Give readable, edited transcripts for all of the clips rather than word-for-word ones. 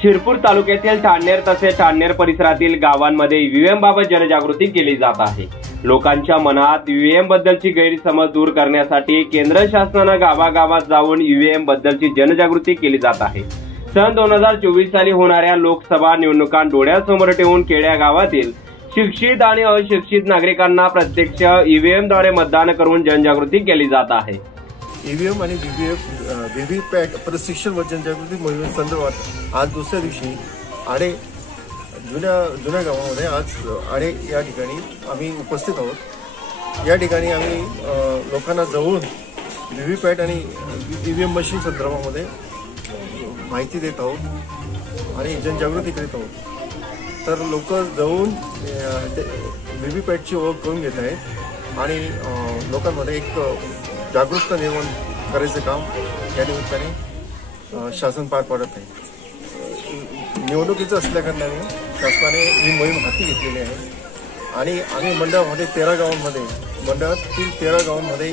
शिरपूर तालुक्यातील ठाणेर तसेच ठाणेर परिसरातील गावांमध्ये ईव्हीएम बाबत जनजागृती केली जात आहे। लोकांच्या मनात ईव्हीएम बद्दलची गैरसमज दूर करण्यासाठी केंद्र शासनाने गावागावात जाऊन ईव्हीएम बद्दलची जनजागृती केली जात आहे। सन 2024 साली होणाऱ्या लोकसभा निवडणुका डोळ्यासमोर ठेवून खेड्या गावातील शिक्षित आणि अशिक्षित नागरिकांना प्रत्यक्ष ईव्हीएमद्वारे मतदान करून जनजागृती केली जात आहे। ईव्हीएम आणि व्हीव्हीपॅट प्रशिक्षण व जनजागृती मोहिमेसंदर्भात आज दुसऱ्या दिवशी आडे जुन्या गावामध्ये आज आडे या ठिकाणी आम्ही उपस्थित आहोत। या ठिकाणी आम्ही लोकांना जवळून व्हीव्हीपॅट आणि ईव्हीएम मशीन संदर्भामध्ये माहिती देत आहोत आणि जनजागृती करीत आहोत। तर लोक जवळून व्हीव्हीपॅटची ओळख करून घेत आहेत आणि लोकांमध्ये एक जागरूकता निर्माण करायचं काम या निमित्ताने शासन पार पाडत आहे। निवडणुकीचं असल्याकारणाने शासनाने ही मोहीम हाती घेतलेली आहे आणि आम्ही मंडळामध्ये 13 गावांमध्ये मंडळातील 13 गावांमध्ये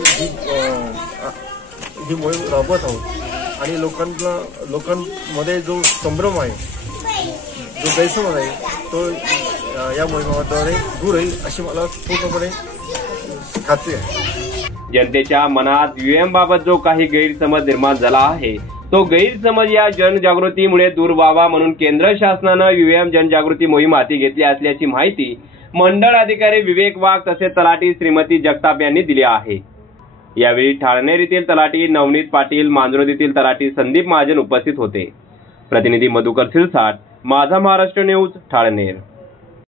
ही मोहीम राबवत आहोत आणि लोकांमध्ये जो संभ्रम आहे, जो गैरसमज आहे, तो या मोहिमेद्वारे दूर होईल अशी मला पूर्णपणे खात्री आहे। जनतेच्या मनात ईव्हीएम बाबत जो काही गैरसमज निर्माण झाला आहे, तो गैरसमज या जनजागृतीमुळे दूर व्हावा म्हणून केंद्र शासनाने ईव्हीएम जनजागृती मोहीम हाती घेतली असल्याची माहिती मंडळ अधिकारी विवेक वाघ तसेच तलाठी श्रीमती जगताप यांनी दिली आहे। यावेळी ठाणेर येथील तलाठी नवनीत पाटील, मांजरोद येथील तलाठी संदीप महाजन उपस्थित होते। प्रतिनिधी मधुकर सिरसाट, माझा महाराष्ट्र न्यूज, ठाणेर।